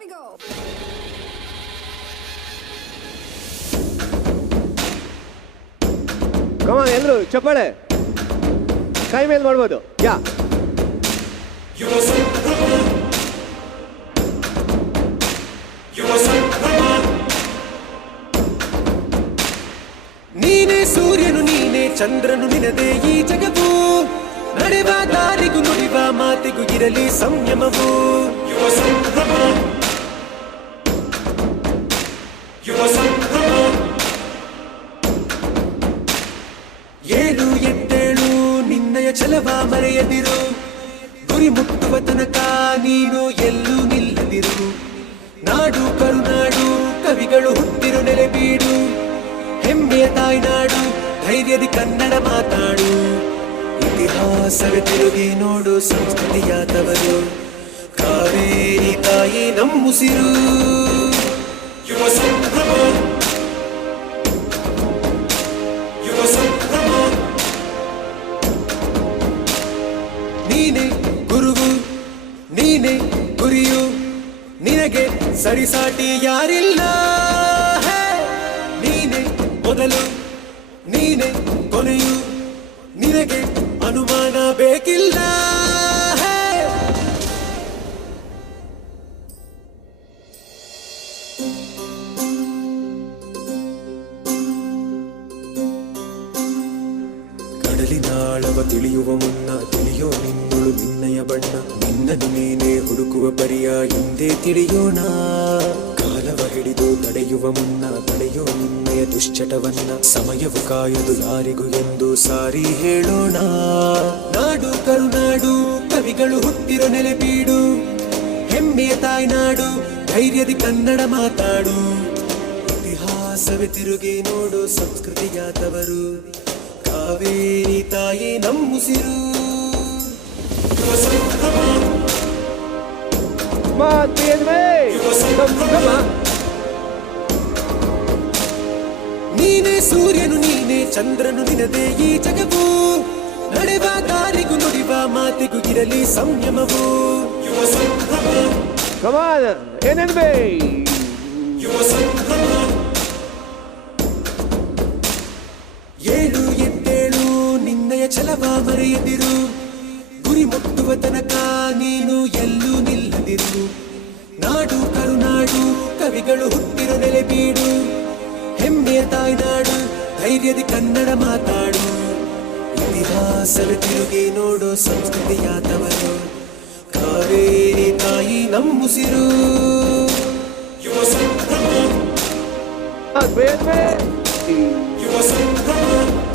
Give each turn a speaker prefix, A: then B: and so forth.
A: we go.
B: ಕಮಾನ್ ಎಲ್ಲರೂ ಚಪ್ಪಾಳೆ ಕೈ ಮೇಲೆ ಮಾಡ್ಬೋದು ಯಾ
C: ನೀನೇ ಸೂರ್ಯನು ನೀನೇ ಚಂದ್ರನು ನಿನದೇ ಈ ಜಗವು. ನಡೆವ ದಾರಿಗೂ ನುಡಿವ ಮಾತಿಗೂ ಇರಲಿ ಸಂಯಮವು. ಏಳು ಎಂಟೇಳು ನಿನ್ನಯ ಛಲವ ಮರೆಯದಿರು. ಗುರಿ ಮುಟ್ಟುವ ತನಕ ನೀನು ಎಲ್ಲೂ ನಿಲ್ಲದಿರು. ನಾಡು ಕರುನಾಡು, ಕವಿಗಳು ಹುಟ್ಟಿರು ನೆಲೆಬೀಡು. ಹೆಮ್ಮೆಯ ತಾಯ್ನಾಡು, ಧೈರ್ಯದಿ ಕನ್ನಡ ಮಾತಾಡು. ಇತಿಹಾಸವೇ ತಿರುಗಿ ನೋಡು, ಸಂಸ್ಕೃತಿಯಾದವರು. ಕಾವೇರಿ ತಾಯಿ ನಮ್ಮುಸಿರು. ನೀನೆ ಗುರುವು, ನೀನೆ ಗುರಿಯು, ನಿನಗೆ ಸರಿಸಾಟಿ ಯಾರಿಲ್ಲ. ನೀನೆ ಮೊದಲು, ನೀನೆ ಕೊನೆಯು, ನಿನಗೆ ಅನುಮಾನ ಬೇಕಿಲ್ಲ ಹೇ. ಕಡಲಿನಾಳವ ತಿಳಿಯುವ ಮುನ್ನ ತಿಳಿಯೋ ನಿನ್ನೊಳು ನಿನ್ನಯ ಬಣ್ಣ. ನಿನ್ನದು ನೀನೇ ಹುಡುಕುವ ಪರಿಯ ಹಿಂದೆ ತಿಳಿಯೋಣ. ಕಾಲವ ಹಿಡಿದು ತಡೆಯುವ ಮುನ್ನ ತಡೆಯೋ ನಿನ್ನಯ ದುಶ್ಚಟವನ್ನ. ಸಮಯವು ಕಾಯದು ಯಾರಿಗೂ ಎಂದು ಸಾರಿ ಹೇಳೋಣ. ನಾಡು ಕರುನಾಡು, ಕವಿಗಳು ಹುಟ್ಟಿರೋ ನೆಲೆಬೀಡು ಹೆಮ್ಮೆಯ ತಾಯ್ನಾಡು, ಧೈರ್ಯದಿ ಕನ್ನಡ ಮಾತಾಡು. ಇತಿಹಾಸವೇ ತಿರುಗಿ ನೋಡು ಸಂಸ್ಕೃತಿಯ ಕಾವೇರಿ ತಾಯಿ ನಮ್ಮುಸಿರು ಯುವ
B: ಕಮಾನ್ ಬೇದ್ಮೆ
C: ನೀನೇ ಸೂರ್ಯನು ನೀನೇ ಚಂದ್ರನು ನಿನದೇ ಈ ಜಗವು. ನಡೆವ ದಾರಿಗೂ ನುಡಿವ ಮಾತಿಗೂ ಇರಲಿ ಸಂಯಮವು. ಯುವ
B: ಕಮಾನ್ ಏನೆನ್ಬೆ
C: ಯುವ ಸಂಭ್ರಮ ಏಳು ನಿನ್ನಯ ಛಲವ ಮರೆಯದಿರು ಗುರಿ ಮುಟ್ಟುವ ತನಕ ನೀನು ಎಲ್ಲೂ ನಿಲ್ಲದಿರು. ನಾಡು ಕರುನಾಡು ಕವಿಗಳು ಹುಟ್ಟಿರು ನೆಲೆ ಬೀಡು. ಹೆಮ್ಮೆಯ ತಾಯ್ನಾಡು ಧೈರ್ಯದಿ ಕನ್ನಡ ಮಾತಾಡು. ಇತಿಹಾಸದ ತಿರುಗಿ ನೋಡು ಸಂಸ್ಕೃತಿಯಾದವರು ಕಾವೇರಿ ತಾಯಿ ನಮ್ಮುಸಿರು ಯುವ ಸಂಭ್ರಮ. ಯುವ ಸಂಭ್ರಮ.